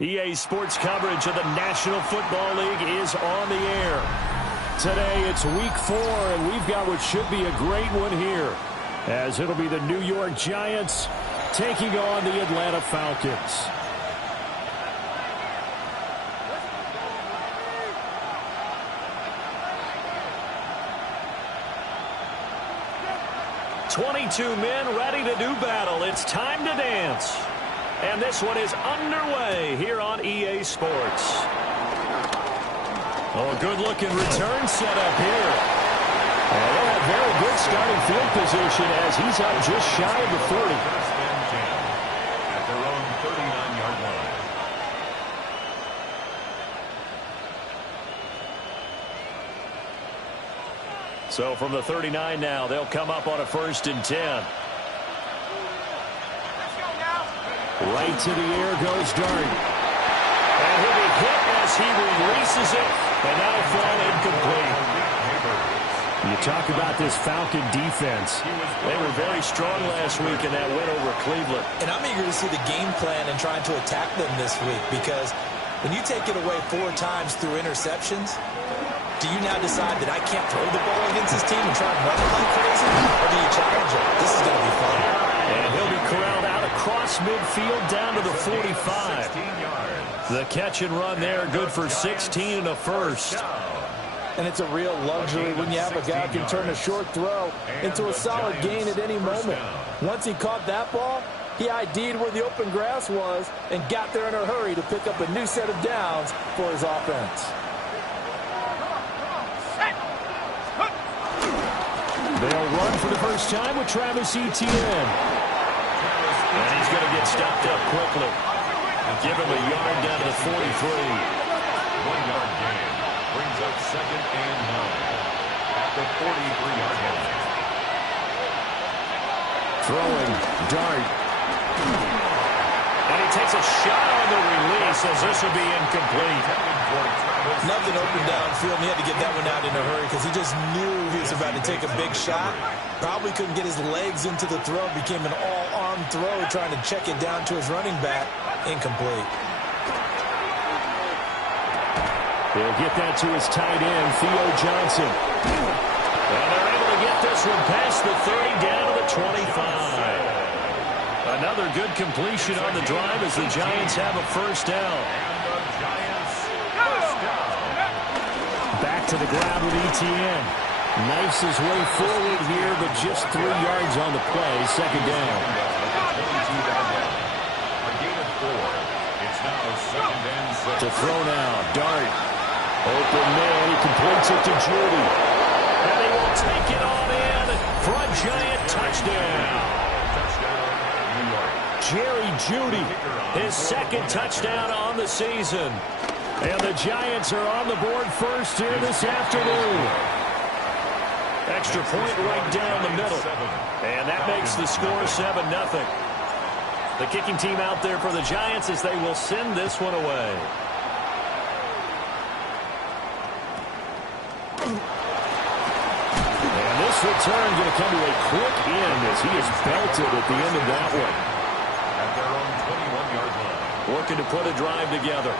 EA Sports coverage of the National Football League is on the air. Today it's week 4, and we've got what should be a great one here, as it'll be the New York Giants taking on the Atlanta Falcons. "22 men ready to do battle. It's time to dance." And this one is underway here on EA Sports. Oh, good-looking return set up here. And they'll have very good starting field position as he's up just shy of the 40. First and 10 at their own 39-yard line. So from the 39 now, they'll come up on a 1st and 10. Right to the air goes Dart. And he'll be hit as he releases it, and that'll fall incomplete. You talk about this Falcon defense. They were very strong last week in that win over Cleveland. And I'm eager to see the game plan and trying to attack them this week, because when you take it away 4 times through interceptions, do you now decide that I can't throw the ball against this team and try and run it like crazy? Or do you challenge it? This is going to be fun. And he'll be corralled out across midfield down to the 45. The catch and run there, good for 16 and a first. And it's a real luxury when you have a guy who can turn a short throw into a solid gain at any moment. Once he caught that ball, he ID'd where the open grass was and got there in a hurry to pick up a new set of downs for his offense. They'll run for the first time with Travis Etienne. And he's going to get stopped up quickly. Give him a yard down to the 43. 1-yard gain brings up 2nd and 9 at the 43-yard line. Throwing, Dart. And he takes a shot on the release as this will be incomplete. Nothing open downfield, and he had to get that one out in a hurry because he just knew he was about to take a big shot. Probably couldn't get his legs into the throw. Became an all-arm throw, trying to check it down to his running back. Incomplete. He'll get that to his tight end, Theo Johnson. And they're able to get this one past the 30 down to the 25. Another good completion on the drive as the Giants have a first down. Back to the ground with Etienne. Knifes his way forward here, but just 3 yards on the play. 2nd down. To throw now, Dart. Open man, he completes it to Judy. And he will take it on in for a Giant touchdown. Jerry Judy, his 2nd touchdown on the season. And the Giants are on the board first here this afternoon. Extra point right down the middle. And that makes the score 7-0. The kicking team out there for the Giants as they will send this one away. And this return going to come to a quick end as he is belted at the end of that one. At their own 21-yard line. Working to put a drive together.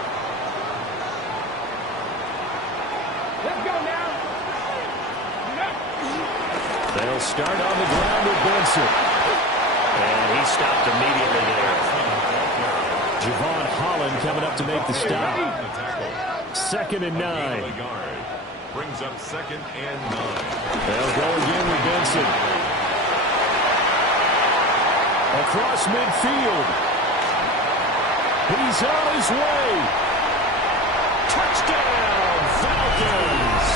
Let's go now. They'll start on the ground with Benson. And he stopped immediately there. Javon Holland coming up to make the stop. 2nd and 9. Brings up 2nd and 9. They'll go again with Benson. Across midfield. He's on his way. Touchdown, Falcons.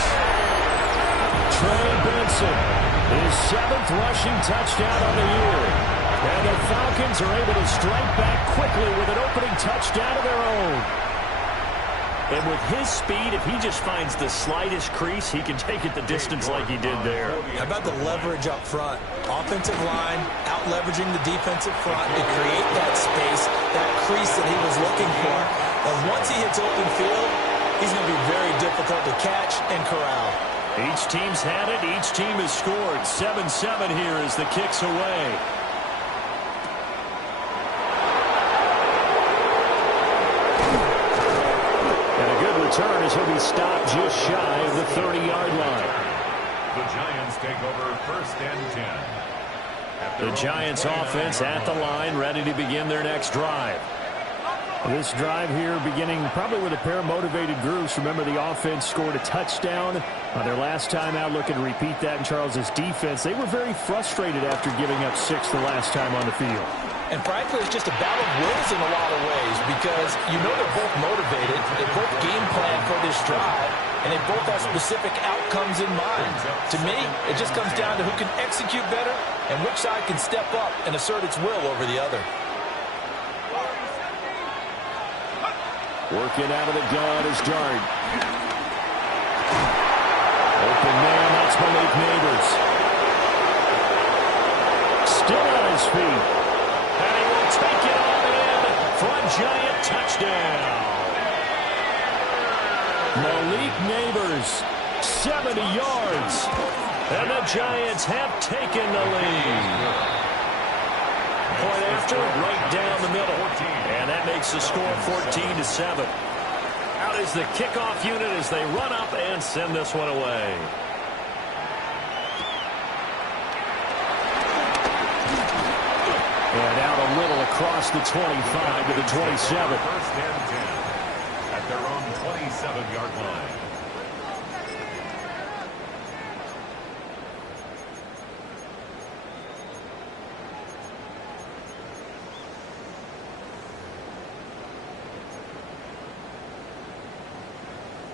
Trey Benson, his 7th rushing touchdown on the year. And the Falcons are able to strike back quickly with an opening touchdown of their own. And with his speed, if he just finds the slightest crease, he can take it the distance like he did there. How about the leverage up front? Offensive line out-leveraging the defensive front to create that space, that crease that he was looking for. And once he hits open field, he's going to be very difficult to catch and corral. Each team's had it. Each team has scored. 7-7 here as the kick's away. return as he'll be stopped just shy of the 30-yard line. The Giants take over 1st and 10. The Giants offense at the line, ready to begin their next drive. This drive here beginning probably with a pair of motivated groups. Remember, the offense scored a touchdown on their last time out. Looking to repeat that in Charles's defense. They were very frustrated after giving up 6 the last time on the field. And frankly, it's just a battle of wills in a lot of ways because you know they're both motivated. They both game plan for this drive, and they both have specific outcomes in mind. To me, it just comes down to who can execute better and which side can step up and assert its will over the other. Working out of the gun is Dart. Open man, that's Malik Neighbors. Still on his feet. And he will take it all in for a Giant touchdown. Malik Neighbors, 70 yards. And the Giants have taken the lead. Point after, right down the middle. And that makes the score 14-7. Out is the kickoff unit as they run up and send this one away. And out a little across the 25 to the 27. 1st and 10 at their own 27-yard line.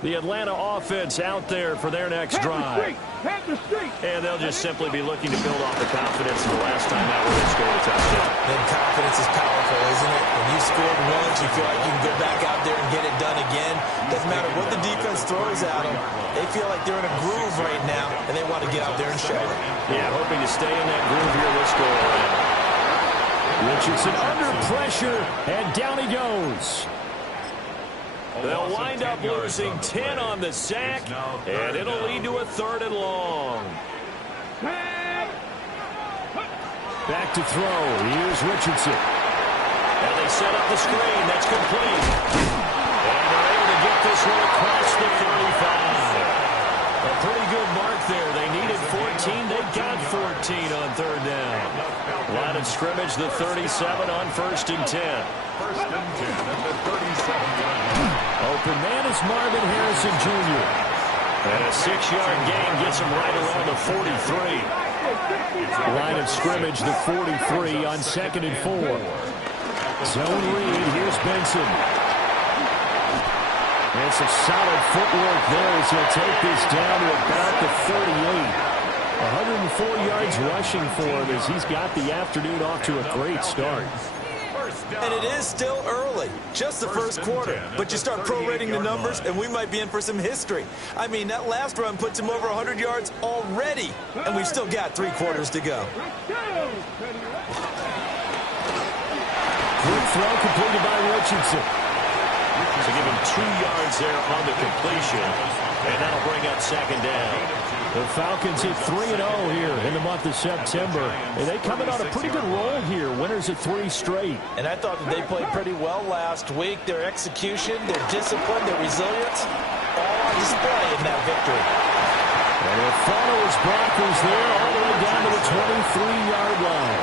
The Atlanta offense out there for their next drive. And they'll just simply be looking to build off the confidence of the last time out where they scored a touchdown. Then confidence is powerful, isn't it? When you scored once, you feel like you can go back out there and get it done again. Doesn't matter what the defense throws at them. They feel like they're in a groove right now, and they want to get out there and show it. Yeah, hoping to stay in that groove here this go around. Richardson under pressure, and down he goes. They'll wind up losing 10 on the sack, and it'll lead to a 3rd and long. Back to throw. Here's Richardson. And they set up the screen. That's complete. And they're able to get this one across the 35. A pretty good mark there. They needed 14. They got 14 on 3rd down. Line of scrimmage, the 37 on 1st and 10. 1st and 10 at the 37-yard line. Open man is Marvin Harrison Jr. And a 6-yard gain gets him right around the 43. Line of scrimmage, the 43 on 2nd and 4. Zone read, here's Benson. And some solid footwork there as he'll take this down to about the 38. 104 yards rushing for him as he's got the afternoon off to a great start. And it is still early, just the first quarter. But you start prorating the numbers, and we might be in for some history. I mean, that last run puts him over 100 yards already, and we've still got 3 quarters to go. Quick throw completed by Richardson. So give him 2 yards there on the completion, and that'll bring up 2nd down. The Falcons hit 3-0 here in the month of September. And they come in on a pretty good roll here. Winners of 3 straight. And I thought that they played pretty well last week. Their execution, their discipline, their resilience, all on display in that victory. And it follows blockers there all the way down to the 23-yard line.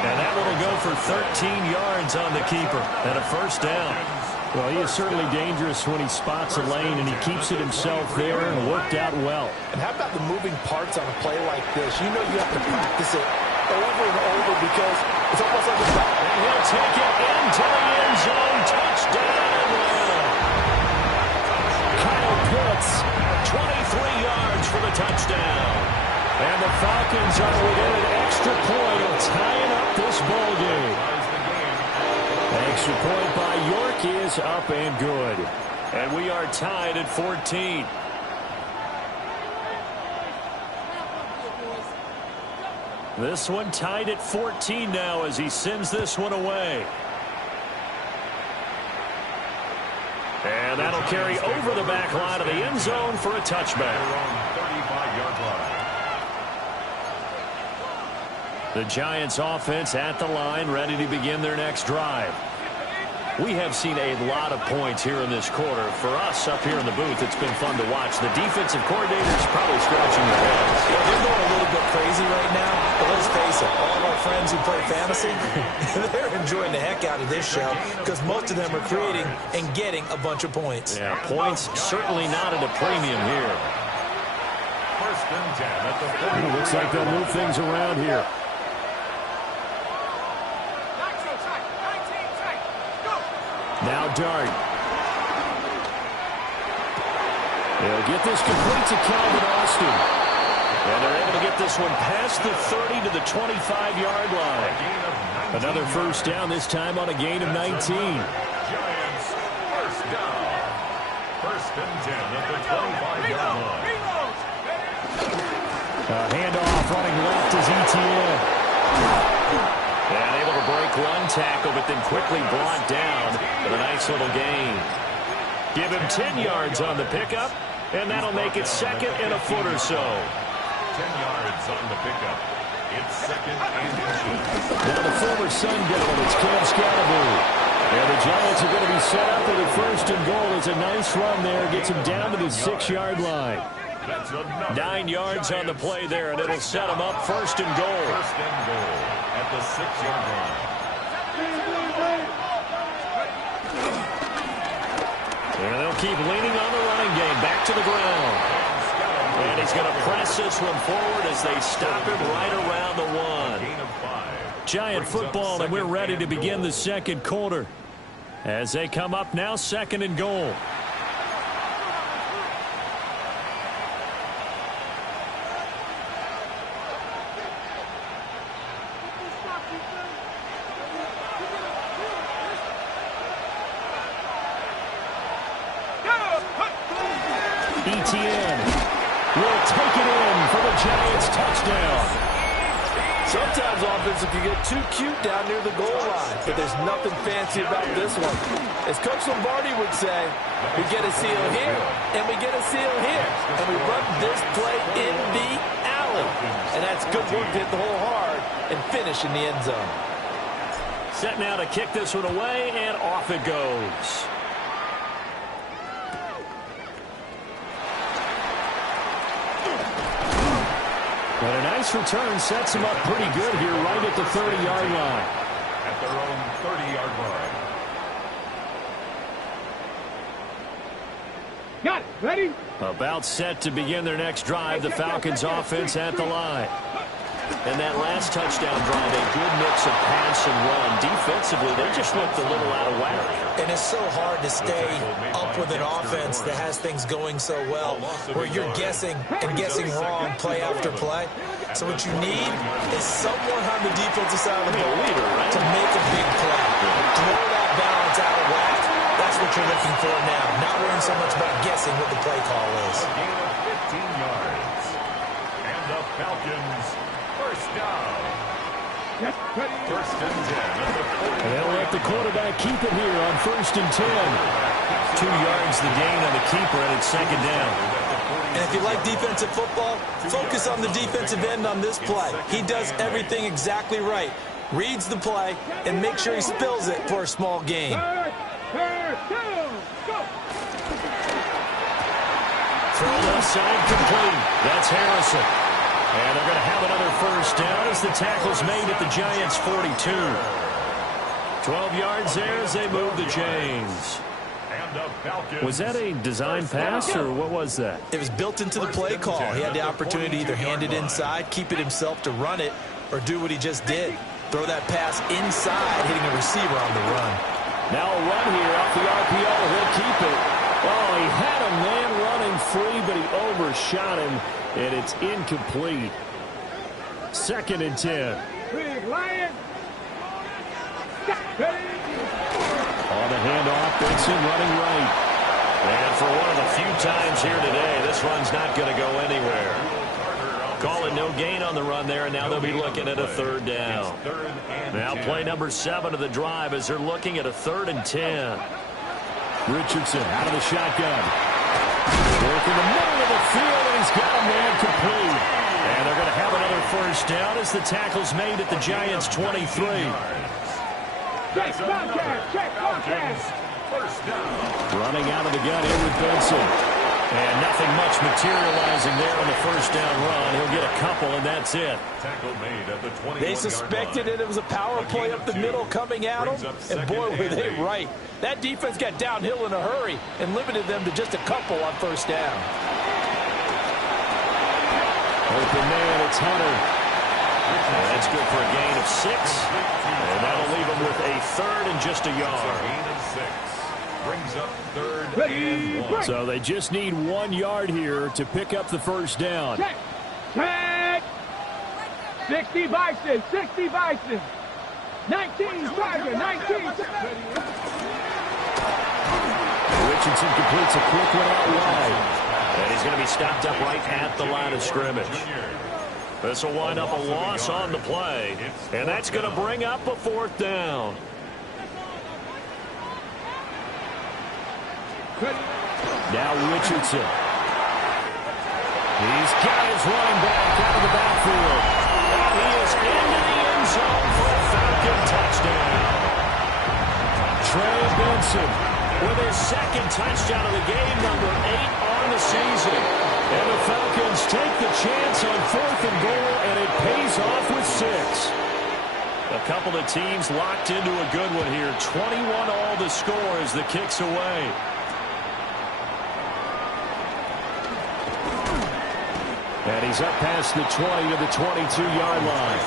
And that one will go for 13 yards on the keeper and a 1st down. Well, he is certainly dangerous when he spots a lane, and he keeps it himself there and worked out well. And how about the moving parts on a play like this? You know you have to practice it over and over because it's almost like a battle. And he'll take it into the end zone. Touchdown. Kyle Pitts, 23 yards for the touchdown. And the Falcons are within an extra point of tying up this ball game. Extra point by York is up and good. And we are tied at 14. This one tied at 14 now as he sends this one away. And that'll carry over the back line of the end zone for a touchback. 35-yard line. The Giants offense at the line, ready to begin their next drive. We have seen a lot of points here in this quarter. For us up here in the booth, it's been fun to watch. The defensive coordinators probably scratching their heads. Yeah, they're going a little bit crazy right now, but let's face it, all of our friends who play fantasy, they're enjoying the heck out of this show because most of them are creating and getting a bunch of points. Yeah, points certainly not at a premium here. First and 10 at the 40. It looks like they'll move things around here. Now Dart. They'll get this complete to Calvin Austin. And they're able to get this one past the 30 to the 25-yard line. Another first down, this time on a gain of 19. Giants first down. First and 10 at the 25-yard line. Handoff running left is ETN. And able to break one tackle, but then quickly brought down with a nice little gain. Give him 10 yards on the pickup, and that'll make it second and a foot or so. 10 yards on the pickup. It's second and inches. Now the former Sun Devil, it's Cam Scalaboo. And the Giants are going to be set up with a first and goal. It's a nice run there. Gets him down to the 6-yard line. 9 yards on the play there, and it'll set him up first and goal. First and goal at the 6-yard line. And they'll keep leaning on the running game. Back to the ground. And he's going to press this one forward as they stop him right around the 1. Giant football, and we're ready to begin the second quarter. As they come up now, second and goal. ETN will take it in for the Giants touchdown. Sometimes offense can get too cute down near the goal line, but there's nothing fancy about this one. As Coach Lombardi would say, we get a seal here, and we get a seal here, and we run this play in the alley. And that's good work to hit the hole hard and finish in the end zone. Set now to kick this one away, and off it goes. And a nice return sets him up pretty good here right at the 30-yard line. At their own 30-yard line. Got it. Ready? About set to begin their next drive, the Falcons offense at the line. And that last touchdown drive, a good mix of pass and run. Defensively, they just looked a little out of whack. And it's so hard to stay up with an offense that has things going so well, where you're guessing and guessing wrong play after play. So what you need is someone on the defensive side of the ball to make a big play. Throw that balance out of whack. That's what you're looking for now. Not worrying so much about guessing what the play call is. A gain of 15 yards. And the Falcons first down. First and 10 at the 40. And they'll let the quarterback keep it here on first and 10. 2 yards the gain on the keeper, and it's second down. And if you like defensive football, focus on the defensive end on this play. He does everything exactly right. Reads the play and makes sure he spills it for a small gain. Throw left side complete. That's Harrison. And they're going to have another first down as the tackle's made at the Giants' 42. 12 yards there as they move the chains. Was that a design pass, or what was that? It was built into the play call. He had the opportunity to either hand it inside, keep it himself to run it, or do what he just did. Throw that pass inside, hitting a receiver on the run. Now a run here off the RPO. He'll keep it. Oh, he had a man running free, but he overshot him, and it's incomplete. Second and 10. Big Lion. On the handoff, Benson running right. And for one of the few times here today, this run's not going to go anywhere. Calling no gain on the run there, and now they'll be looking at a third down. Now play number 7 of the drive as they're looking at a 3rd and 10. Richardson out of the shotgun. Work in the middle of the field, and he's got a man complete. And they're going to have another first down as the tackle's made at the Giants' 23. Check Falcons. Check Falcons. First down. Running out of the gun here with Benson. And nothing much materializing there on the first down run. He'll get a couple, and that's it. Tackle made at the 21-yard line. They suspected it was a power play up the middle coming at them, and boy, were they right. That defense got downhill in a hurry and limited them to just a couple on first down. Open man, it's Hunter. And that's good for a gain of 6. And that'll leave him with a third and just a yard. Gain of 6. Brings up third and 1. So they just need 1 yard here to pick up the first down. Check. Check. 60 Bison. 60 Bison. 19 Tiger. 19. Richardson completes a quick one out wide. And he's going to be stopped up right at the line of scrimmage. This will wind up a loss on the play. And that's going to bring up a 4th down. Now Richardson. He's got his running back out of the backfield. And he is into the end zone for a Falcon touchdown. Trey Benson with his 2nd touchdown of the game, number 8 on the season. And the Falcons take the chance on 4th and goal, and it pays off with 6. A couple of teams locked into a good one here. 21 all the score as the kick's away. And he's up past the 20 to the 22-yard line.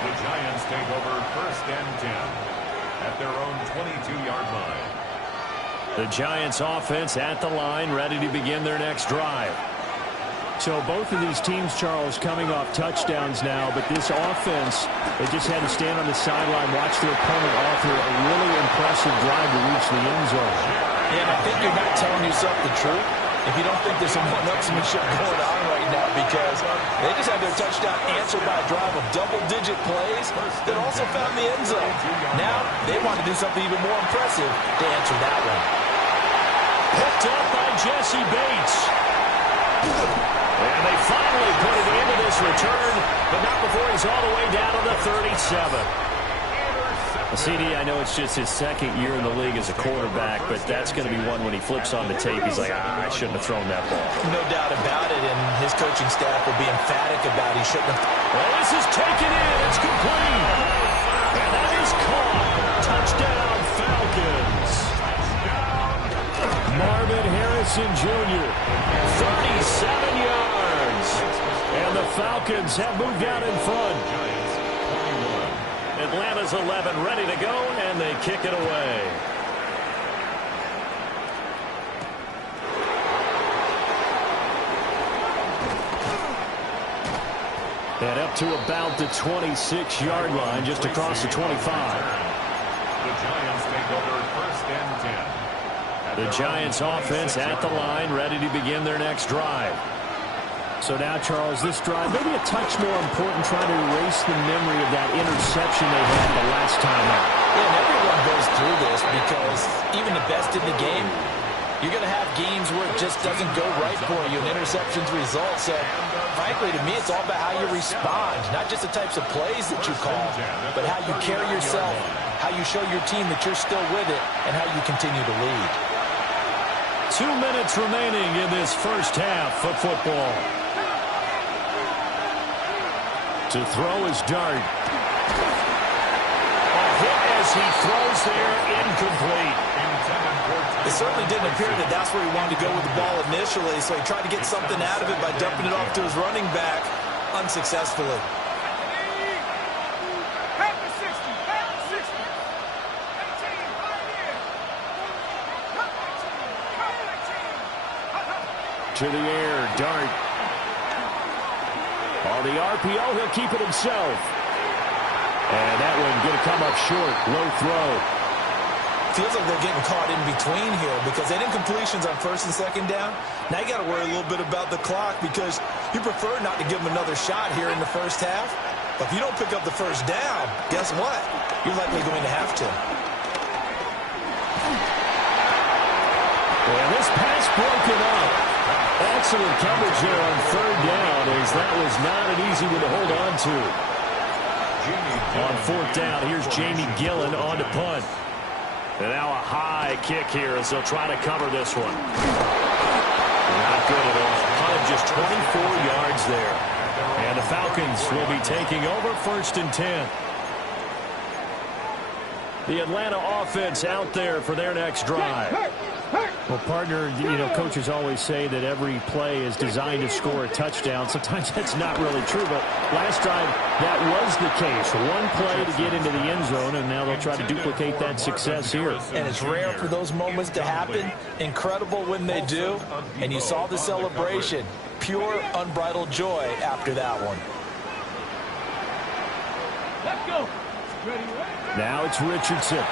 The Giants take over 1st and 10 at their own 22-yard line. The Giants offense at the line, ready to begin their next drive. So both of these teams, Charles, coming off touchdowns now, but this offense, they just had to stand on the sideline, watch their opponent author a really impressive drive to reach the end zone. Yeah, and I think you're not telling yourself the truth if you don't think there's some one-upsmanship going on right now, because they just had their touchdown answered by a drive of double-digit plays that also found the end zone. Now they want to do something even more impressive to answer that one. Picked up by Jesse Bates. And they finally put it into this return, but not before he's all the way down to the 37. CD, I know it's just his 2nd year in the league as a quarterback, but that's going to be one when he flips on the tape, he's like, I shouldn't have thrown that ball. No doubt about it, and his coaching staff will be emphatic about he shouldn't have. Well, this is taken in. It's complete. And that is caught. Touchdown, Falcons. Marvin Harrison Jr., 37 yards. And the Falcons have moved out in front. Atlanta's 11 ready to go, and they kick it away. And up to about the 26-yard line, just across the 25. The Giants take over 1st and 10. The Giants offense at the line, ready to begin their next drive. So now, Charles, this drive maybe a touch more important, trying to erase the memory of that interception they had the last time out. Yeah, and everyone goes through this because even the best in the game, you're going to have games where it just doesn't go right for you, and interceptions result. So, frankly, to me, it's all about how you respond, not just the types of plays that you call, but how you carry yourself, how you show your team that you're still with it, and how you continue to lead. 2 minutes remaining in this first half of football. To throw is Dart. A hit as he throws there, incomplete. It certainly didn't appear that that's where he wanted to go with the ball initially, so he tried to get something out of it by dumping it off to his running back unsuccessfully. To the air, Dart. On the RPO, he'll keep it himself. And that one going to come up short. Low throw. Feels like they're getting caught in between here because they didn't completions on 1st and 2nd down. Now you got to worry a little bit about the clock because you prefer not to give them another shot here in the first half. But if you don't pick up the first down, guess what? You're likely going to have to. And this pass broken up. Excellent coverage there on 3rd down, as that was not an easy one to hold on to. On fourth down, here's Jamie Gillen on to punt. And now a high kick here as they'll try to cover this one. Not good at all. Punted just 24 yards there. And the Falcons will be taking over 1st and 10. The Atlanta offense out there for their next drive. Well, partner, coaches always say that every play is designed to score a touchdown. Sometimes that's not really true, but last drive that was the case. One play to get into the end zone, and now they'll try to duplicate that success here. And it's rare for those moments to happen. Incredible when they do. And you saw the celebration. Pure, unbridled joy after that one. Let's go. Now it's Richardson.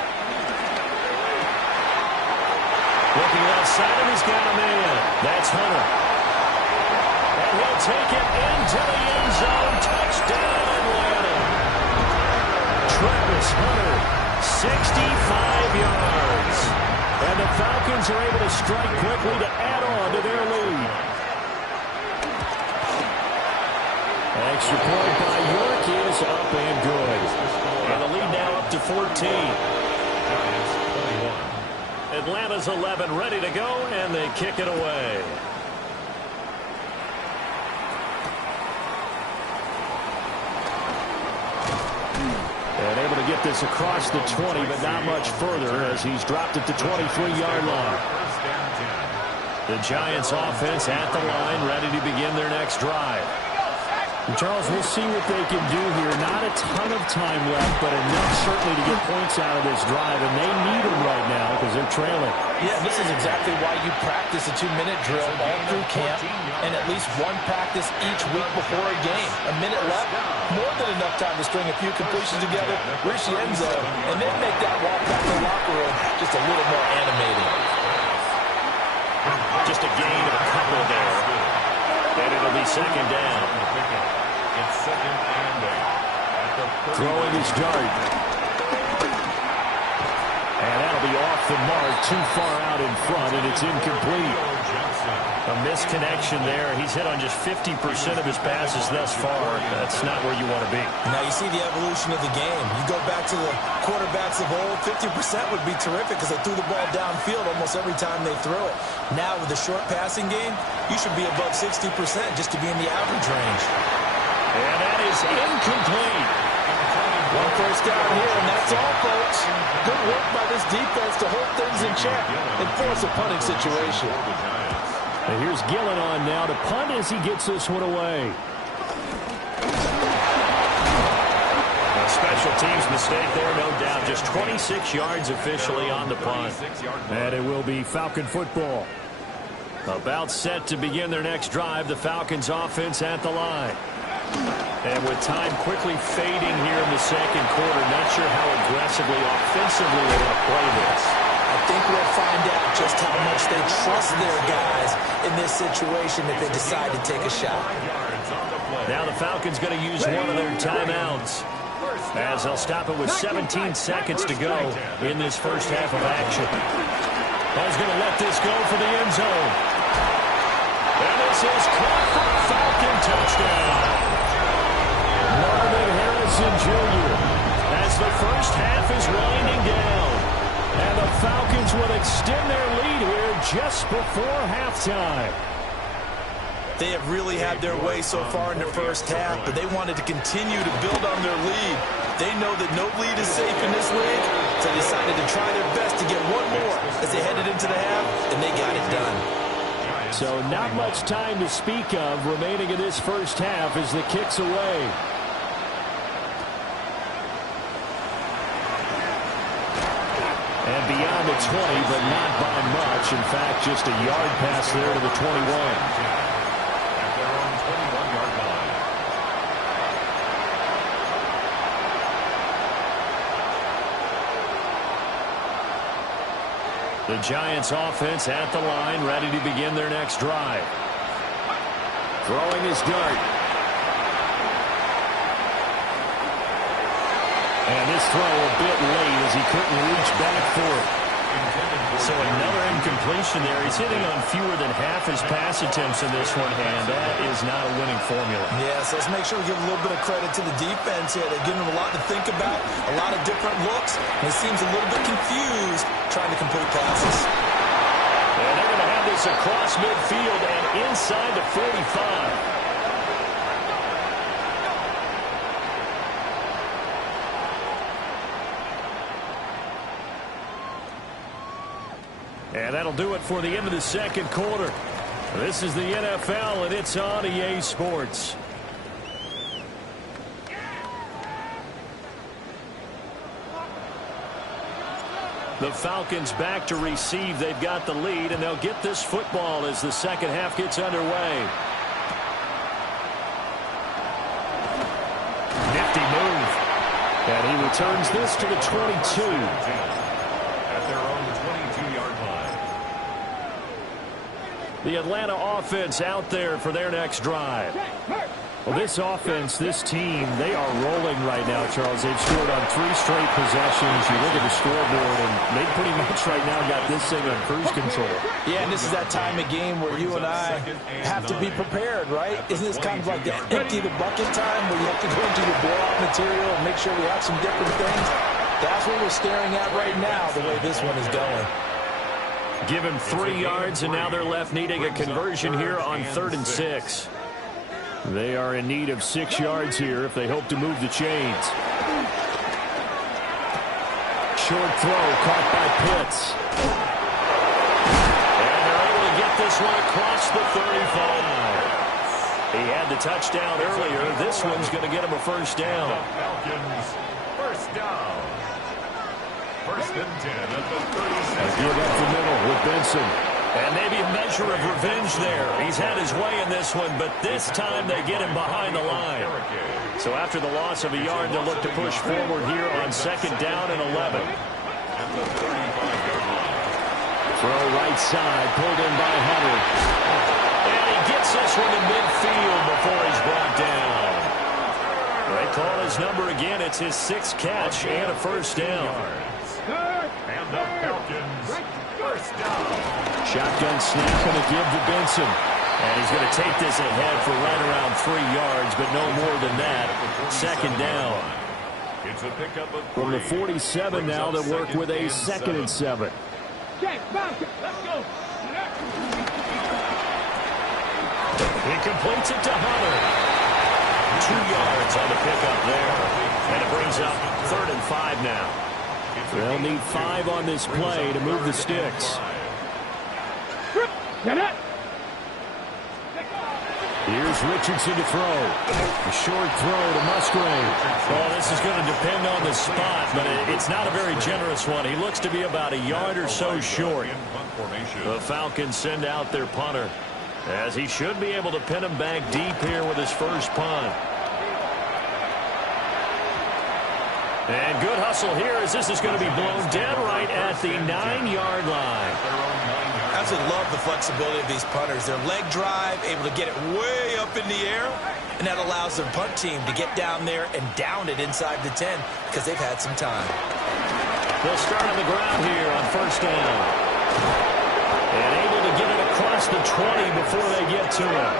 Looking left side, and he's got a man. That's Hunter. And he'll take it into the end zone. Touchdown, Atlanta. Travis Hunter, 65 yards. And the Falcons are able to strike quickly to add on to their lead. Extra point by York is up and good. And the lead now up to 14. Atlanta's 11 ready to go, and they kick it away. And able to get this across the 20, but not much further as he's dropped it to 23-yard line. The Giants offense at the line, ready to begin their next drive. And Charles, we'll see what they can do here. Not a ton of time left, but enough certainly to get points out of this drive, and they need them right now because they're trailing. Yeah, this is exactly why you practice a 2-minute drill all through camp and at least one practice each week before a game. A minute left, more than enough time to string a few completions together, reach the end zone, and then make that walk back to the locker room just a little more animating. Just a gain of a couple there. And it'll be second down. It's second and 8. Throwing his dart. And that'll be off the mark, too far out in front, and it's incomplete. A misconnection there. He's hit on just 50% of his passes thus far. That's not where you want to be. Now you see the evolution of the game. You go back to the quarterbacks of old, 50% would be terrific because they threw the ball downfield almost every time they threw it. Now with the short passing game, you should be above 60% just to be in the average range. And that is incomplete. One first down here, and that's all, folks. Good work by this defense to hold things in check and force a punting situation. And here's Gillen on now to punt as he gets this one away. A special teams mistake there, no doubt. Just 26 yards officially on the punt. And it will be Falcon football. About set to begin their next drive, the Falcons offense at the line. And with time quickly fading here in the second quarter, not sure how aggressively, offensively they're going to play this. I think we'll find out just how much they trust their guys in this situation if they decide to take a shot. Now the Falcons going to use one of their timeouts as they'll stop it with 17 seconds to go in this first half of action. Ball's going to let this go for the end zone. And this is caught for a Falcon touchdown. Marvin Harrison Jr. as the first half is winding down. And the Falcons will extend their lead here just before halftime. They have really had their way so far in the first half, but they wanted to continue to build on their lead. They know that no lead is safe in this league, so they decided to try their best to get one more as they headed into the half, and they got it done. So not much time to speak of remaining in this first half as the kick's away. And beyond the 20, but not by much. In fact, just a yard pass there to the 21. At their own 21-yard line. The Giants offense at the line, ready to begin their next drive. Throwing his dart. And this throw a bit late as he couldn't reach back for it. So another incomplete completion there. He's hitting on fewer than half his pass attempts in this one, and that is not a winning formula. Yeah, so let's make sure we give a little bit of credit to the defense here. They're giving him a lot to think about, a lot of different looks, and he seems a little bit confused trying to complete passes. And they're going to have this across midfield and inside the 45. And that'll do it for the end of the second quarter. This is the NFL, and it's on EA Sports. The Falcons back to receive. They've got the lead, and they'll get this football as the second half gets underway. Nifty move. And he returns this to the 22. At their own 22-yard line. The Atlanta offense out there for their next drive. Well, this offense, this team, they are rolling right now, Charles. They've scored on 3 straight possessions. You look at the scoreboard, and they pretty much right now got this thing on cruise control. Yeah, and this is that time of game where you and I have to be prepared, right? Isn't this kind of like that empty the bucket time where you have to go into your blowout material and make sure we have some different things? That's what we're staring at right now, the way this one is going. Give him 3 yards, and now they're left needing a conversion here on 3rd and 6. They are in need of 6 yards here if they hope to move the chains. Short throw caught by Pitts. And they're able to get this one across the 35. He had the touchdown earlier. This one's going to get him a first down. Falcons, first down. 1st and 10 at the 36. Give up the middle with Benson. And maybe a measure of revenge there. He's had his way in this one, but this time they get him behind the line. So after the loss of a yard, they'll look to push forward here on 2nd down and 11. Throw right side, pulled in by Hunter. And he gets this one to midfield before he's brought down. They call his number again. It's his 6th catch and a first down. And the Falcons, first down. Shotgun snap going to give to Benson. And he's going to take this ahead for right around 3 yards, but no more than that. 2nd down. It's a pickup of 3. From the 47 now, they'll work with a 2nd and 7. Check, Falcons, let's go. He completes it to Hunter. 2 yards on the pickup there. And it brings up 3rd and 5 now. They'll need 5 on this play to move the sticks. Here's Richardson to throw. A short throw to Musgrave. Well, this is going to depend on the spot, but it's not a very generous one. He looks to be about a yard or so short. The Falcons send out their punter, as he should be able to pin him back deep here with his first punt. And good hustle here as this is going to be blown dead right at the 9-yard line. I absolutely love the flexibility of these punters. Their leg drive, able to get it way up in the air, and that allows their punt team to get down there and down it inside the 10 because they've had some time. They'll start on the ground here on 1st down. And able to get it across the 20 before they get to it.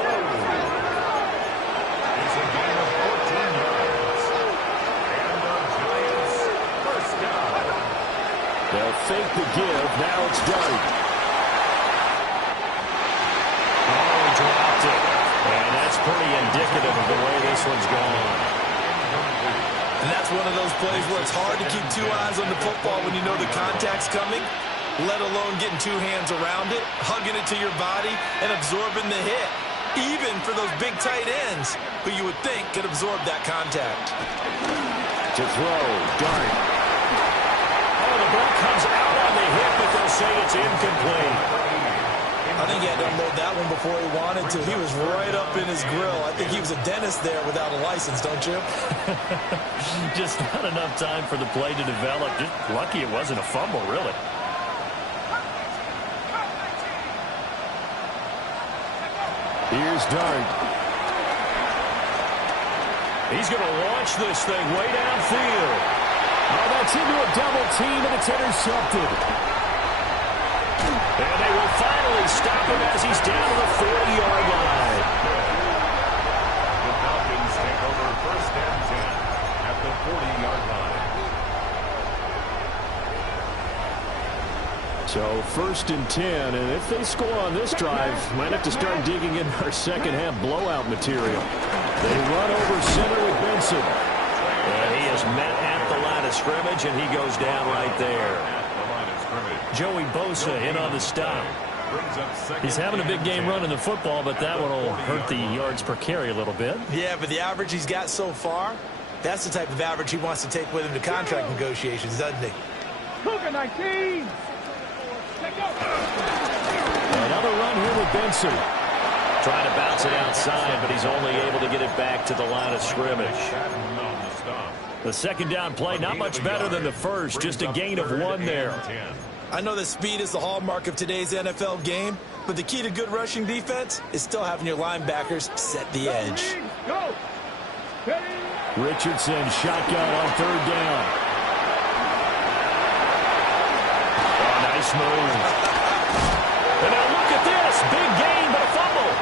It's a gain of 14 yards. And the Giants, first down. They'll fake the give. Now it's Dart. Oh, he dropped it. And that's pretty indicative of the way this one's gone. And that's one of those plays where it's hard to keep 2 eyes on the football when you know the contact's coming, let alone getting 2 hands around it, hugging it to your body, and absorbing the hit. Even for those big tight ends who you would think could absorb that contact. To throw, Dart. Oh, the ball comes out on the hit, but they'll say it's incomplete. I think he had to unload that one before he wanted to. He was right up in his grill. I think he was a dentist there without a license, don't you? Just not enough time for the play to develop. Just lucky it wasn't a fumble, really. Here's Dart. He's going to launch this thing way downfield. Oh, that's into a double team, and it's intercepted. And they will stop him as he's down to the 40-yard line. The Falcons take over first and 10 at the 40-yard line. So first and 10, and if they score on this drive, might have to start digging in our second half blowout material. They run over center with Benson. And he is met at the line of scrimmage, and he goes down right there. Joey Bosa in on the stop. He's having a big game running the football, but that one will hurt the yards per carry a little bit. Yeah, but the average he's got so far, that's the type of average he wants to take with him to contract negotiations, doesn't he? Cougar 19. Another run here with Benson. Trying to bounce it outside, but he's only able to get it back to the line of scrimmage. The second down play, not much better than the first, just a gain of 1 there. I know that speed is the hallmark of today's NFL game, but the key to good rushing defense is still having your linebackers set the edge. Go. Richardson shotgun on third down. Oh, nice move. And now look at this. Big gain, but a fumble.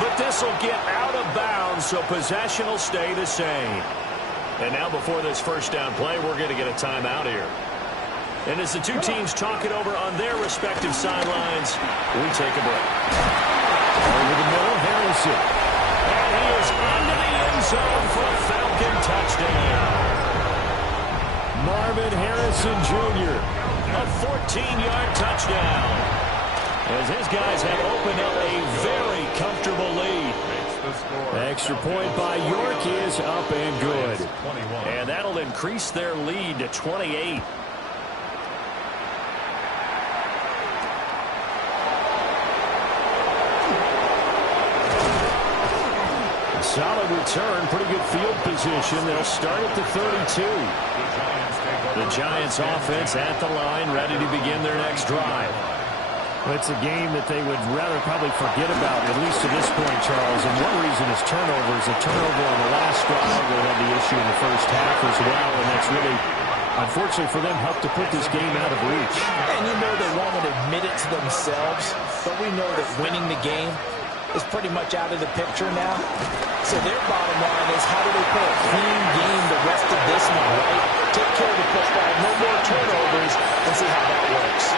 But this will get out of bounds, so possession will stay the same. And now before this first down play, we're going to get a timeout here. And as the two teams talk it over on their respective sidelines, we take a break. Over the middle, Harrison. And he is into the end zone for a Falcon touchdown. Marvin Harrison Jr., a 14-yard touchdown. As his guys have opened up a very comfortable lead. Extra point by York is up and good. And that'll increase their lead to 28. Solid return, pretty good field position. They'll start at the 32. The Giants offense at the line, ready to begin their next drive. Well, it's a game that they would rather probably forget about, at least to this point, Charles. And one reason is turnovers. A turnover on the last drive, they had the issue in the first half as well, and that's really, unfortunately for them, helped to put this game out of reach. And you know they won't admit it to themselves, but we know that winning the game is pretty much out of the picture now. So their bottom line is, how do they play a clean game the rest of this one, right? Take care of the football, no more turnovers, and see how that works.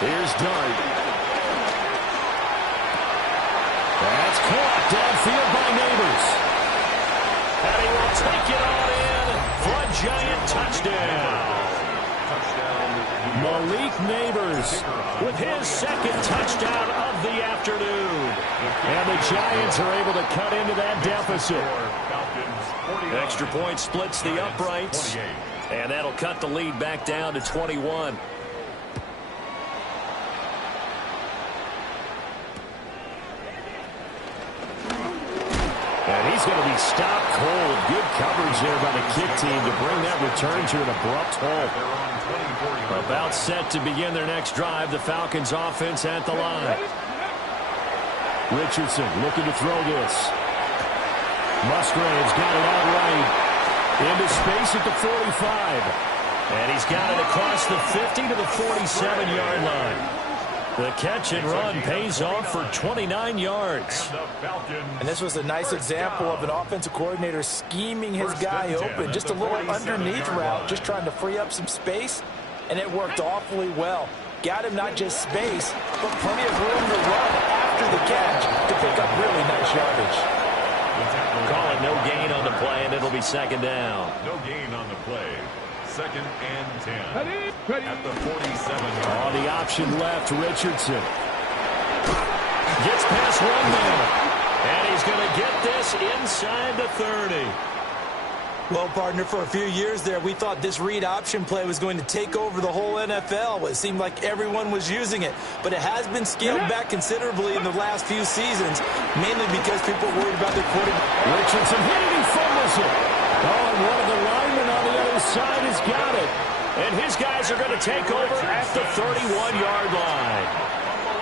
Here's Dart. That's caught downfield by Neighbors. And he will take it all in for a Giant touchdown. Malik Neighbors with his second touchdown of the afternoon. And the Giants are able to cut into that deficit. Extra point splits the uprights. And that'll cut the lead back down to 21. And he's going to be stopped cold. Good coverage there by the kick team to bring that return to an abrupt halt. About set to begin their next drive. The Falcons offense at the line. Richardson looking to throw this. Musgrave's got it out right. Into space at the 45. And he's got it across the 50 to the 47-yard line. The catch and run pays off for 29 yards. And this was a nice example of an offensive coordinator scheming his guy open. Just a little underneath route, just trying to free up some space. And it worked awfully well. Got him not just space, but plenty of room to run after the catch to pick up really nice yardage. Call it no gain on the play, and it'll be second down. No gain on the play. Second and 10 at the 47. On the option left, Richardson. Gets past one man. And he's going to get this inside the 30. Well, partner, for a few years there, we thought this read option play was going to take over the whole NFL. It seemed like everyone was using it. But it has been scaled back considerably in the last few seasons, mainly because people are worried about their quarterback. Richardson hit it, he fumbles it. Oh, and one of the linemen on the other side has got it. And his guys are going to take over at the 31-yard line.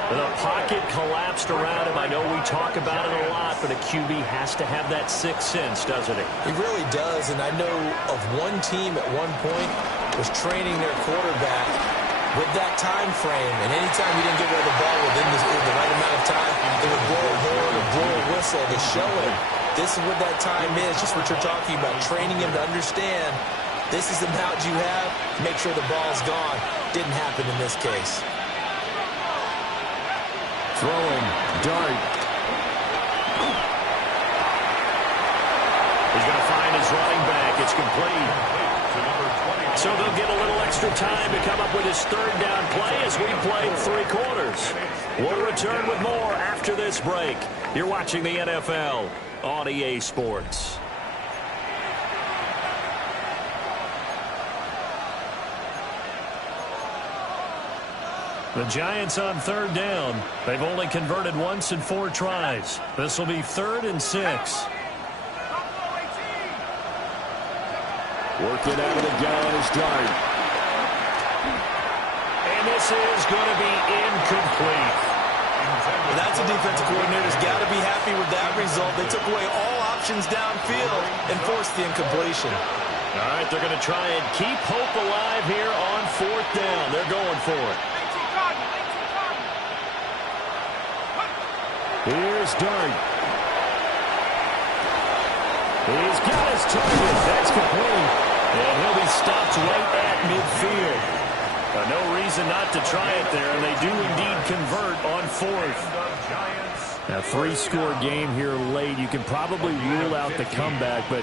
The pocket collapsed around him. I know we talk about it a lot, but a QB has to have that sixth sense, doesn't he? He really does, and I know of one team at one point was training their quarterback with that time frame, and anytime he didn't get rid of the ball within the right amount of time, they would blow a horn or blow a whistle to show him this is what that time is, just what you're talking about, training him to understand this is the amount you have, make sure the ball's gone. Didn't happen in this case. Throwing, dart. He's going to find his running back. It's complete. So they'll get a little extra time to come up with his third down play as we played 3 quarters. We'll return with more after this break. You're watching the NFL on EA Sports. The Giants on third down. They've only converted once in 4 tries. This will be 3rd and 6. Working out of the gun is Dart. And this is going to be incomplete. Well, that's a defensive coordinator's got to be happy with that result. They took away all options downfield and forced the incompletion. All right, they're going to try and keep hope alive here on 4th down. They're going for it. Here's Dart. He's got his target. That's complete. And he'll be stopped right at midfield. No reason not to try it there, and they do indeed convert on 4th. A 3-score game here late. You can probably rule out the comeback, but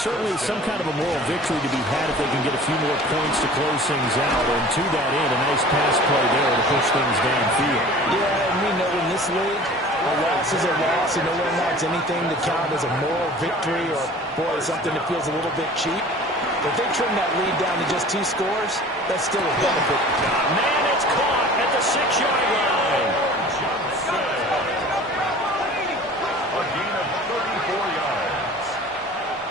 certainly some kind of a moral victory to be had if they can get a few more points to close things out. And to that end, a nice pass play there to push things downfield. Yeah, and we know in this league, a loss is a loss, and no one wants anything to count as a moral victory or, boy, something that feels a little bit cheap. If they trim that lead down to just 2 scores, that's still a benefit. Man, it's caught at the 6-yard line. A gain of 34 yards.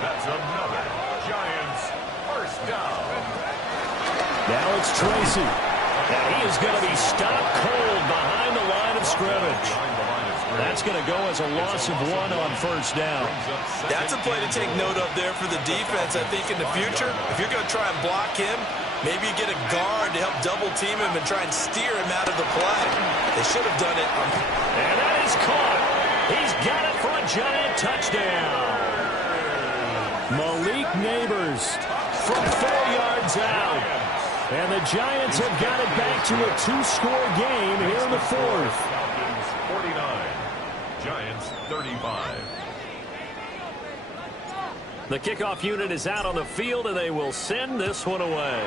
That's another Giants first down. Now it's Tracy. And he is going to be stopped cold behind the line of scrimmage. That's going to go as a loss of 1 on 1st down. That's a play to take note of there for the defense. I think in the future, if you're going to try and block him, maybe you get a guard to help double-team him and try and steer him out of the play. They should have done it. And that is caught. He's got it for a Giant touchdown. Malik Neighbors From 4 yards out. And the Giants have got it back to a 2-score game here in the 4th. Falcons 49, Giants 35. The kickoff unit is out on the field, and they will send this one away.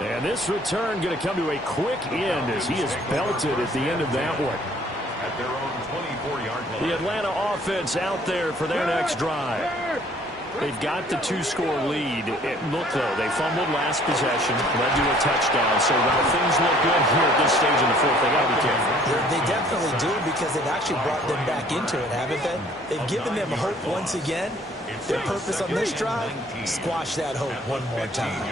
And this return going to come to a quick end as he is belted at the end of that one. At their own 24-yard line. The Atlanta offense out there for their next drive. They've got the 2-score lead. Look, though, they fumbled last possession, led to a touchdown. So while things look good here at this stage in the 4th, they got to be careful. They definitely do because they've actually brought them back into it, haven't they? They've given them hope once again. Their purpose on this drive, squash that hope one more time.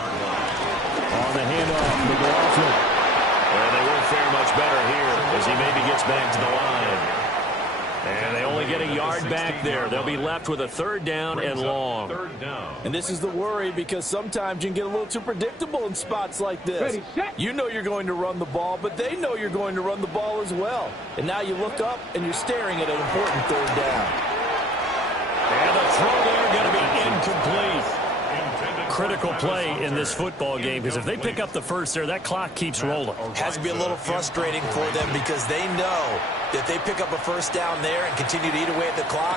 On the handoff, McLaughlin. Well, they won't fare much better here as he maybe gets back to the line. And they only get a yard back there. They'll be left with a 3rd down and long. And this is the worry because sometimes you can get a little too predictable in spots like this. You know you're going to run the ball, but they know you're going to run the ball as well. And now you look up and you're staring at an important 3rd down. And the throw there going to be incomplete. Critical play in this football game because if they pick up the first there, that clock keeps rolling. Has to be a little frustrating for them because they know that they pick up a 1st down there and continue to eat away at the clock,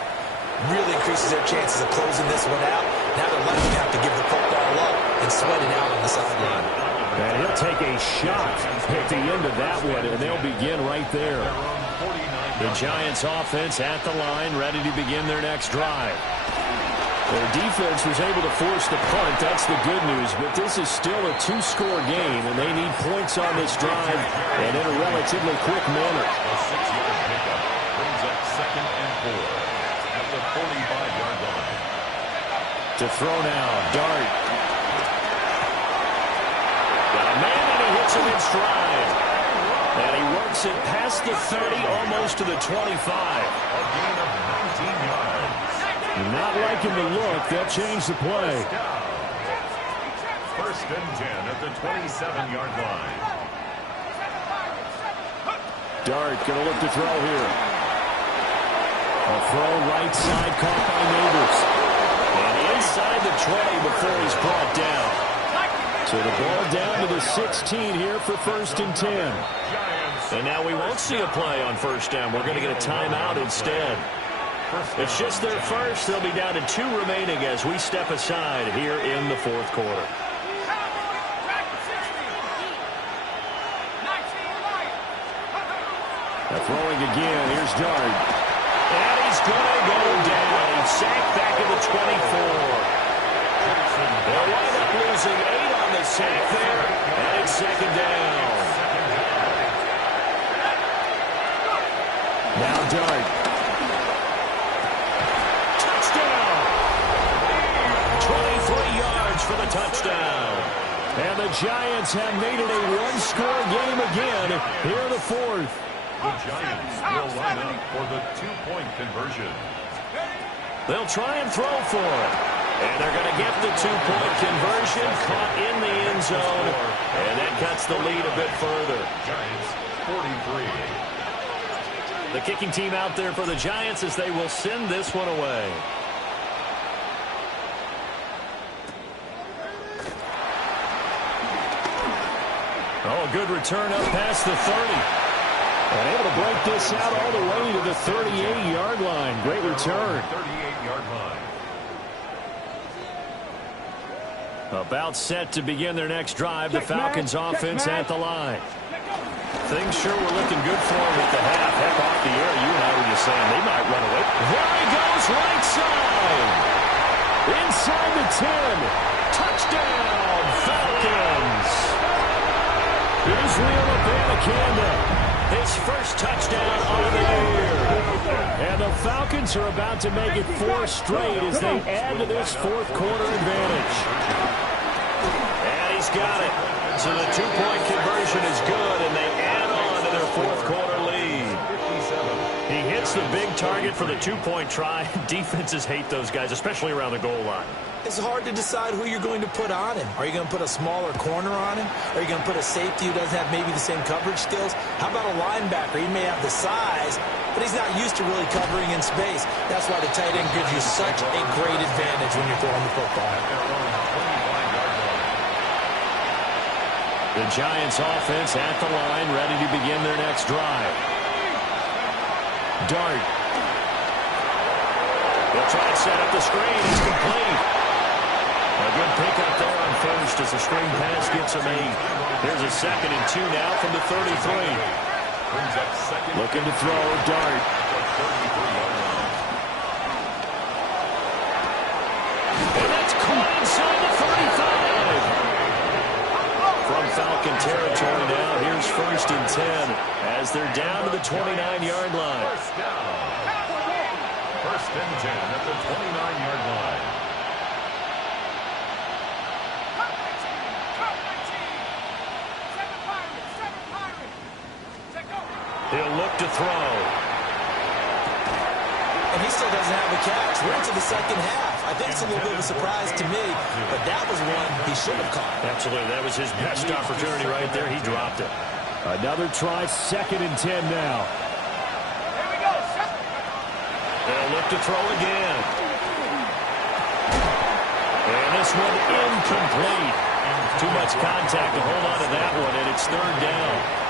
really increases their chances of closing this one out. Now they're likely to have to give the football up and sweat it out on the sideline. And he'll take a shot at the end of that one, and they'll begin right there. The Giants offense at the line, ready to begin their next drive. Their defense was able to force the punt. That's the good news. But this is still a 2-score game, and they need points on this drive and in a relatively quick manner. A 6-yard pickup brings up 2nd and 4 at the 45-yard line. To throw now, Dart. takes him in stride. And he works it past the 30, almost to the 25. A gain of 19 yards. Not liking the look. They'll change the play. First and 10 at the 27-yard line. Dart going to look to throw here. A throw right side caught by Neighbors. And inside the 20 before he's brought down. So the ball down to the 16 here for first and 10. And now we won't see a play on first down. We're going to get a timeout instead. It's just their first. They'll be down to 2 remaining as we step aside here in the fourth quarter. Now throwing again. Here's Dart. And he's going to go down. He's sacked back at the 24. They'll wind up losing 8 on the sack there. And it's second down. Now Dart. Touchdown. 23 yards for the touchdown. And the Giants have made it a one-score game again here in the fourth. The Giants will line up for the 2-point conversion. They'll try and throw for it. And they're going to get the 2-point conversion caught in the end zone. And that cuts the lead a bit further. Giants 43. The kicking team out there for the Giants as they will send this one away. Oh, a good return up past the 30. And able to break this out all the way to the 38-yard line. Great return. 38-yard line. About set to begin their next drive. The Falcons offense at the line. Things sure were looking good for him at the half. Heck, off the air, you and I were just saying they might run away. There he goes, right side. Inside the 10. Touchdown, Falcons. Israel Abanikanda, his first touchdown of the year. And the Falcons are about to make it 4 straight as they add to this fourth quarter advantage. And he's got it. So the 2-point conversion is good, and they add on to their fourth quarter lead. He hits the big target for the 2-point try. Defenses hate those guys, especially around the goal line. It's hard to decide who you're going to put on him. Are you going to put a smaller corner on him? Are you going to put a safety who doesn't have maybe the same coverage skills? How about a linebacker? He may have the size, but he's not used to really covering in space. That's why the tight end gives you such a great advantage when you're throwing the football. The Giants offense at the line, ready to begin their next drive. Dart. They'll try and set up the screen. It's complete. A good pickup there on first as the screen pass gets him 8. There's a 2nd and 2 now from the 33. Looking to throw, Dart. And that's caught inside the 35. From Falcon territory now, here's first and 10 as they're down to the 29-yard line. First and 10 at the 29-yard line. He'll look to throw. And he still doesn't have a catch. We're into the second half. I think it's a little bit of a surprise to me, but that was one he should have caught. Absolutely. That was his best opportunity right there. He dropped it. Another try, 2nd and 10 now. They'll look to throw again. And this one incomplete. Too much contact to hold on to that one, and it's 3rd down.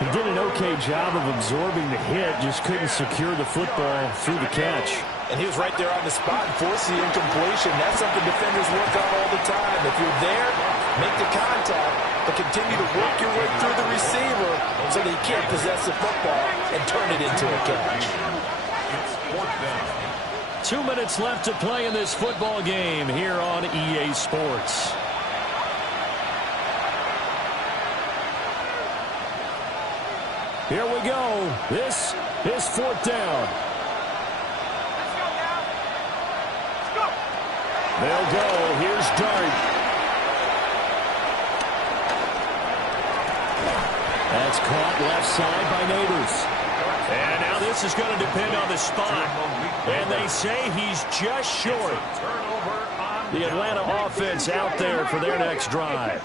He did an okay job of absorbing the hit, just couldn't secure the football through the catch. And he was right there on the spot and forcing the incompletion. That's something defenders work on all the time. If you're there, make the contact, but continue to work your way through the receiver so that he can't possess the football and turn it into a catch. 2 minutes left to play in this football game here on EA Sports. Here we go. This is 4th down. They'll go. Here's Dart. That's caught left side by Neighbors. And now this is going to depend on the spot. And they say he's just short. The Atlanta offense out there for their next drive.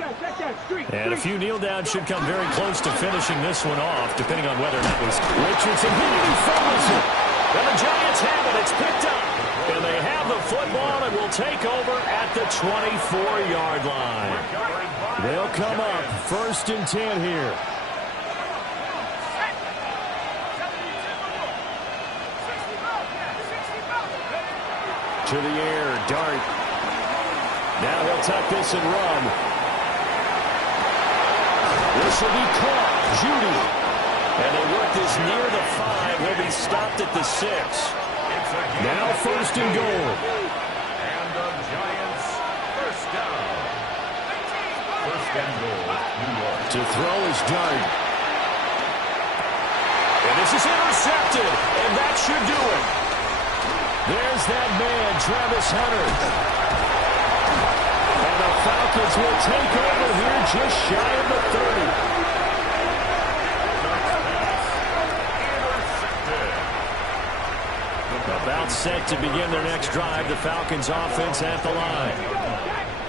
And a few kneel downs should come very close to finishing this one off, depending on whether or not was Richardson hit it, he fumbles it. And the Giants have it. It's picked up. And they have the football and will take over at the 24-yard line. They'll come up 1st and 10 here. To the air, Dart. Now he'll tuck this and run. This will be caught. Judy. And they work this near the 5. He'll be stopped at the 6. Now 1st and goal. And the Giants first down. 1st and goal, New York. To throw is Dart. And this is intercepted. And that should do it. There's that man, Travis Hunter. And the Falcons will take over here just shy of the 30. About set to begin their next drive, the Falcons offense at the line.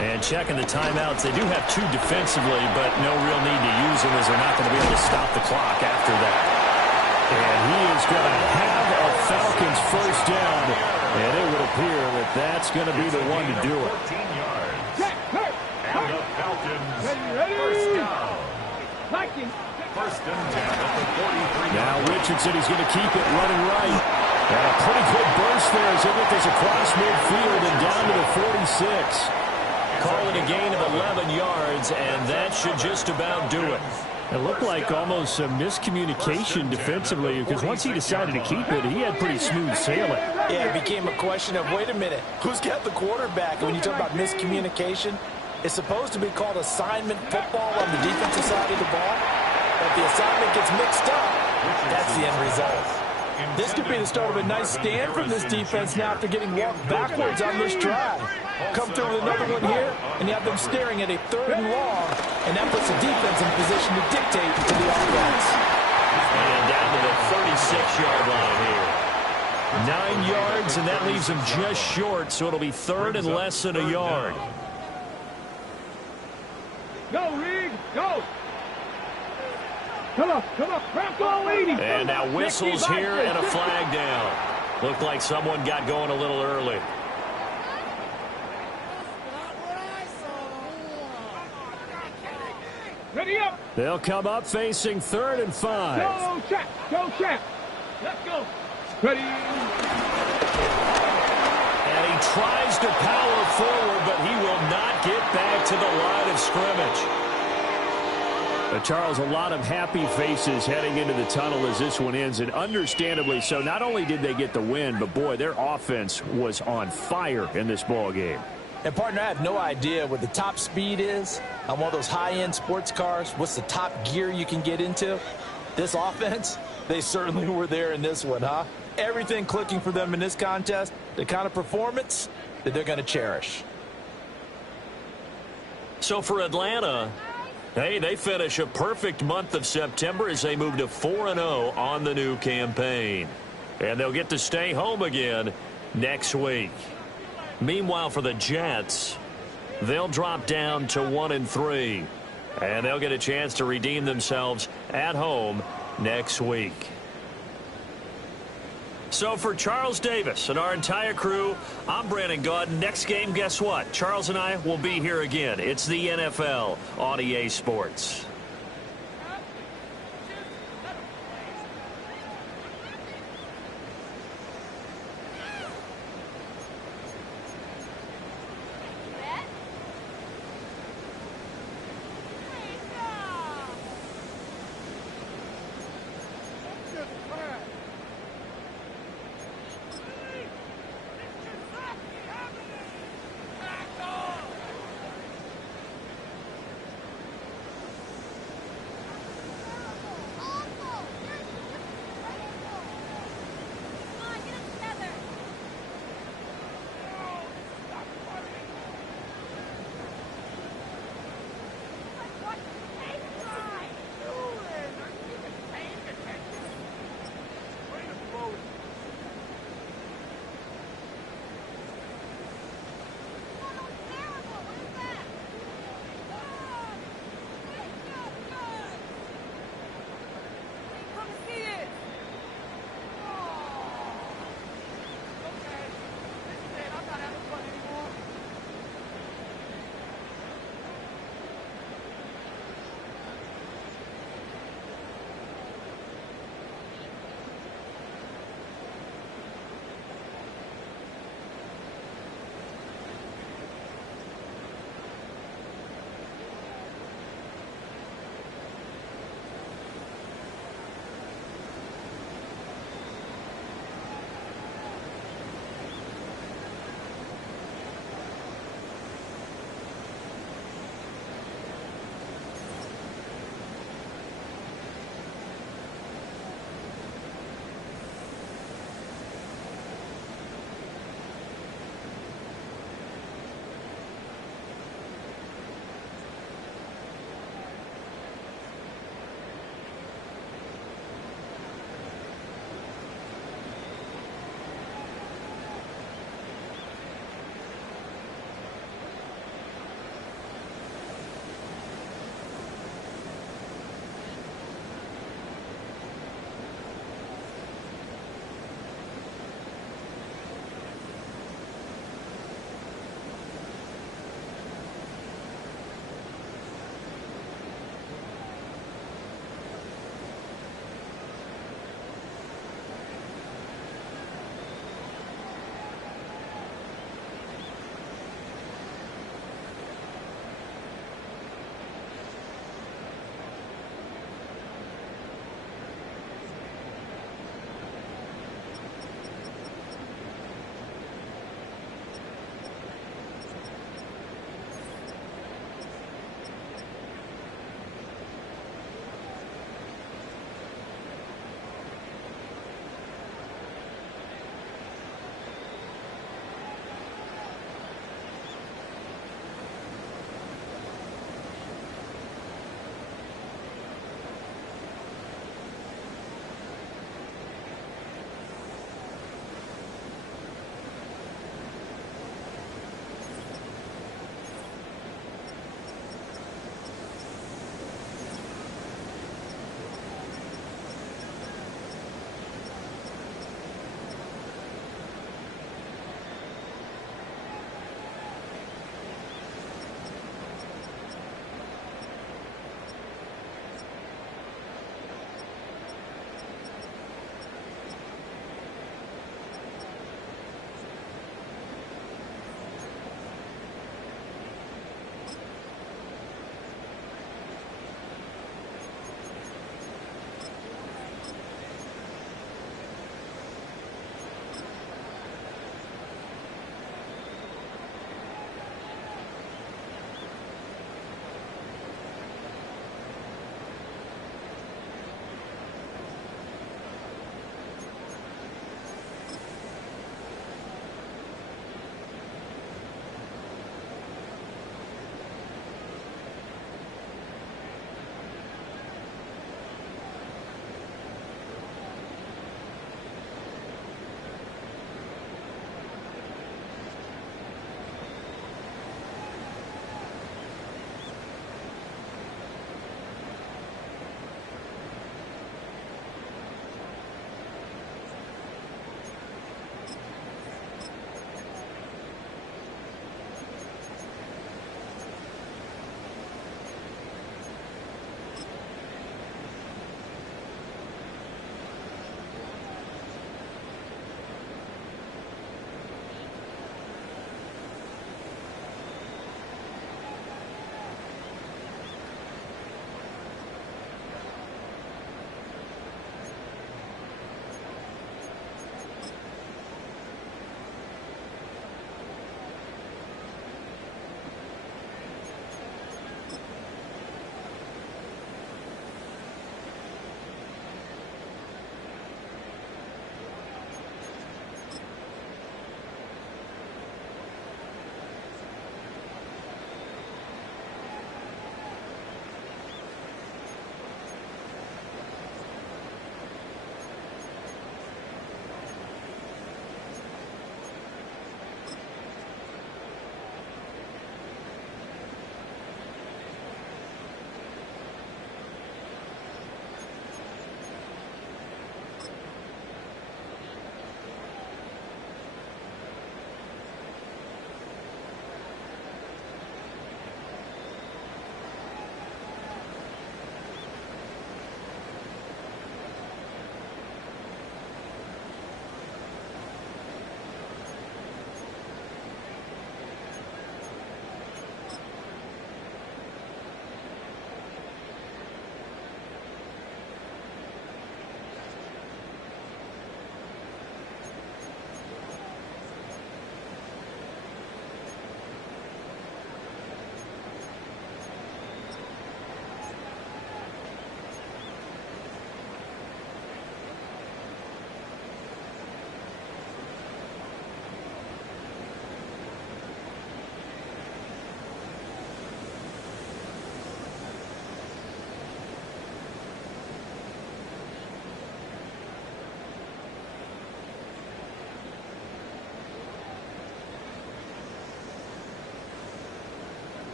And checking the timeouts, they do have 2 defensively, but no real need to use them as they're not going to be able to stop the clock after that. And he is going to have a Falcons first down, and it would appear that that's going to be the one to do it. 14 yards. And the Falcons first down. 1st and 10 at the 43. Now Richardson is going to keep it running right. And a pretty good burst there as they get this across midfield and down to the 46. Calling a gain of 11 yards, and that should just about do it. It looked like almost some miscommunication defensively, because once he decided to keep it, he had pretty smooth sailing. Yeah, it became a question of, wait a minute, who's got the quarterback? And when you talk about miscommunication, it's supposed to be called assignment football on the defensive side of the ball. But if the assignment gets mixed up, that's the end result. This could be the start of a nice stand from this defense now after getting walked backwards on this drive. Come through with another one here, and you have them staring at a 3rd and long, and that puts the defense in position to dictate to the offense. And down to the 36-yard line here. 9 yards, and that leaves them just short, so it'll be 3rd and less than a yard. Go, Reed, go! Come on, crack all 80. And now whistles here and a flag down. Looked like someone got going a little early. Ready up. They'll come up facing 3rd and 5. Go, Shaq. Let's go. Ready. And he tries to power forward, but he will not get back to the line of scrimmage. Charles, a lot of happy faces heading into the tunnel as this one ends, and understandably so. Not only did they get the win, but boy, their offense was on fire in this ball game. And partner, I have no idea what the top speed is on one of those high-end sports cars. What's the top gear you can get into? This offense, they certainly were there in this one, huh? Everything clicking for them in this contest, the kind of performance that they're going to cherish. So for Atlanta, hey, they finish a perfect month of September as they move to 4-0 on the new campaign. And they'll get to stay home again next week. Meanwhile, for the Jets, they'll drop down to 1-3. And they'll get a chance to redeem themselves at home next week. So for Charles Davis and our entire crew, I'm Brandon Gaudin. Next game, guess what? Charles and I will be here again. It's the NFL on EA Sports.